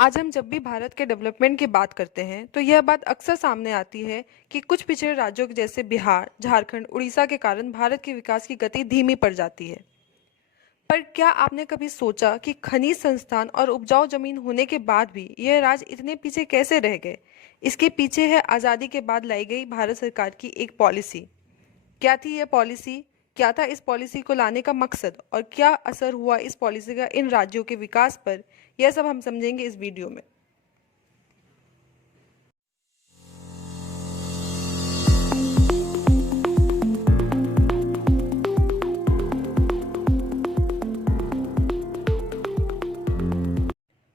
आज हम जब भी भारत के डेवलपमेंट की बात करते हैं तो यह बात अक्सर सामने आती है कि कुछ पिछड़े राज्यों जैसे बिहार, झारखंड, उड़ीसा के कारण भारत के विकास की गति धीमी पड़ जाती है। पर क्या आपने कभी सोचा कि खनिज संस्थान और उपजाऊ जमीन होने के बाद भी यह राज्य इतने पीछे कैसे रह गए? इसके पीछे है आज़ादी के बाद लाई गई भारत सरकार की एक पॉलिसी। क्या थी यह पॉलिसी? क्या था इस पॉलिसी को लाने का मकसद और क्या असर हुआ इस पॉलिसी का इन राज्यों के विकास पर? यह सब हम समझेंगे इस वीडियो में।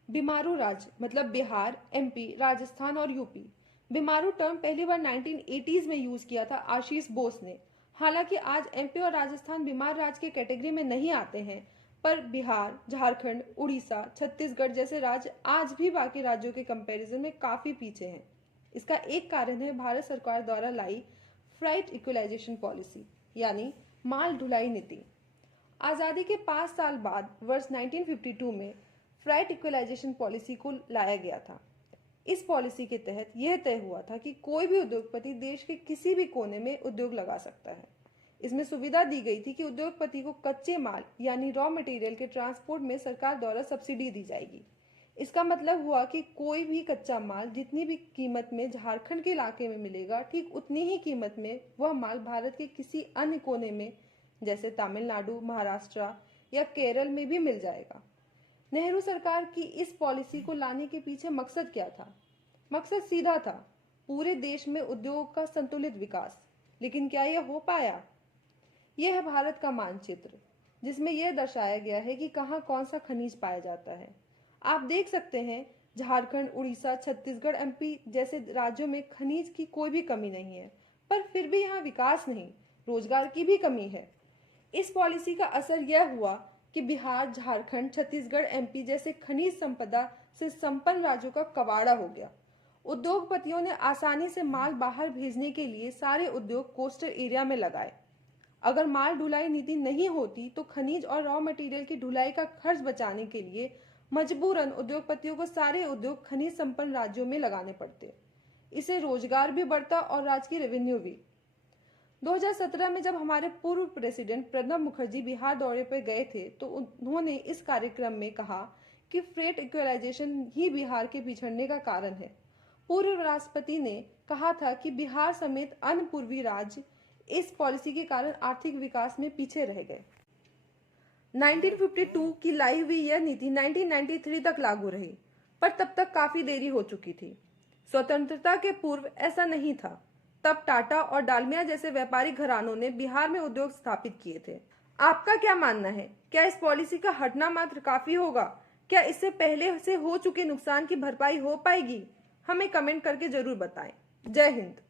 बीमारू राज्य मतलब बिहार, एमपी, राजस्थान और यूपी। बीमारू टर्म पहली बार 1980s में यूज किया था आशीष बोस ने। हालांकि आज एमपी और राजस्थान बीमार राज्य के कैटेगरी में नहीं आते हैं, पर बिहार, झारखंड, उड़ीसा, छत्तीसगढ़ जैसे राज्य आज भी बाकी राज्यों के कंपैरिजन में काफी पीछे हैं। इसका एक कारण है भारत सरकार द्वारा लाई फ्राइट इक्वलाइजेशन पॉलिसी, यानी माल ढुलाई नीति। आज़ादी के 5 साल बाद वर्ष 1952 में फ्राइट इक्वलाइजेशन पॉलिसी को लाया गया था। इस पॉलिसी के तहत यह तय हुआ था कि कोई भी उद्योगपति देश के किसी भी कोने में उद्योग लगा सकता है। इसमें सुविधा दी गई थी कि उद्योगपति को कच्चे माल यानी रॉ मटेरियल के ट्रांसपोर्ट में सरकार द्वारा सब्सिडी दी जाएगी। इसका मतलब हुआ कि कोई भी कच्चा माल जितनी भी कीमत में झारखंड के इलाके में मिलेगा, ठीक उतनी ही कीमत में वह माल भारत के किसी अन्य कोने में जैसे तमिलनाडु, महाराष्ट्र या केरल में भी मिल जाएगा। नेहरू सरकार की इस पॉलिसी को लाने के पीछे मकसद क्या था? मकसद सीधा था, पूरे देश में उद्योग का संतुलित विकास। लेकिन क्या यह हो पाया? यह है भारत का मानचित्र, जिसमें यह दर्शाया गया है कि कहाँ कौन सा खनिज पाया जाता है। आप देख सकते हैं, झारखंड, उड़ीसा, छत्तीसगढ़, एमपी जैसे राज्यों में खनिज की कोई भी कमी नहीं है, पर फिर भी यहाँ विकास नहीं, रोजगार की भी कमी है। इस पॉलिसी का असर यह हुआ कि बिहार, झारखंड, छत्तीसगढ़, एमपी जैसे खनिज संपदा से संपन्न राज्यों का कबाड़ा हो गया। उद्योगपतियों ने आसानी से माल बाहर भेजने के लिए सारे उद्योग कोस्टल एरिया में लगाए। अगर माल ढुलाई नीति नहीं होती तो खनिज और रॉ मटेरियल की ढुलाई का खर्च बचाने के लिए मजबूरन उद्योगपतियों को सारे उद्योग खनिज संपन्न राज्यों में लगाने पड़ते। इससे रोजगार भी बढ़ता और राज्य की रेवेन्यू भी। 2017 में जब हमारे पूर्व प्रेसिडेंट प्रणब मुखर्जी बिहार दौरे पर गए थे तो उन्होंने इस कार्यक्रम में कहा कि फ्रेट इक्वलाइजेशन ही बिहार के पिछड़ने का कारण है। पूर्व राष्ट्रपति ने कहा था कि बिहार समेत अन्य पूर्वी राज्य इस पॉलिसी के कारण आर्थिक विकास में पीछे रह गए। 1952 की लाई हुई यह नीति 1993 तक लागू रही, पर तब तक काफी देरी हो चुकी थी। स्वतंत्रता के पूर्व ऐसा नहीं था। तब टाटा और डालमिया जैसे व्यापारिक घरानों ने बिहार में उद्योग स्थापित किए थे। आपका क्या मानना है? क्या इस पॉलिसी का हटना मात्र काफी होगा? क्या इससे पहले से हो चुके नुकसान की भरपाई हो पाएगी? हमें कमेंट करके जरूर बताएं। जय हिंद।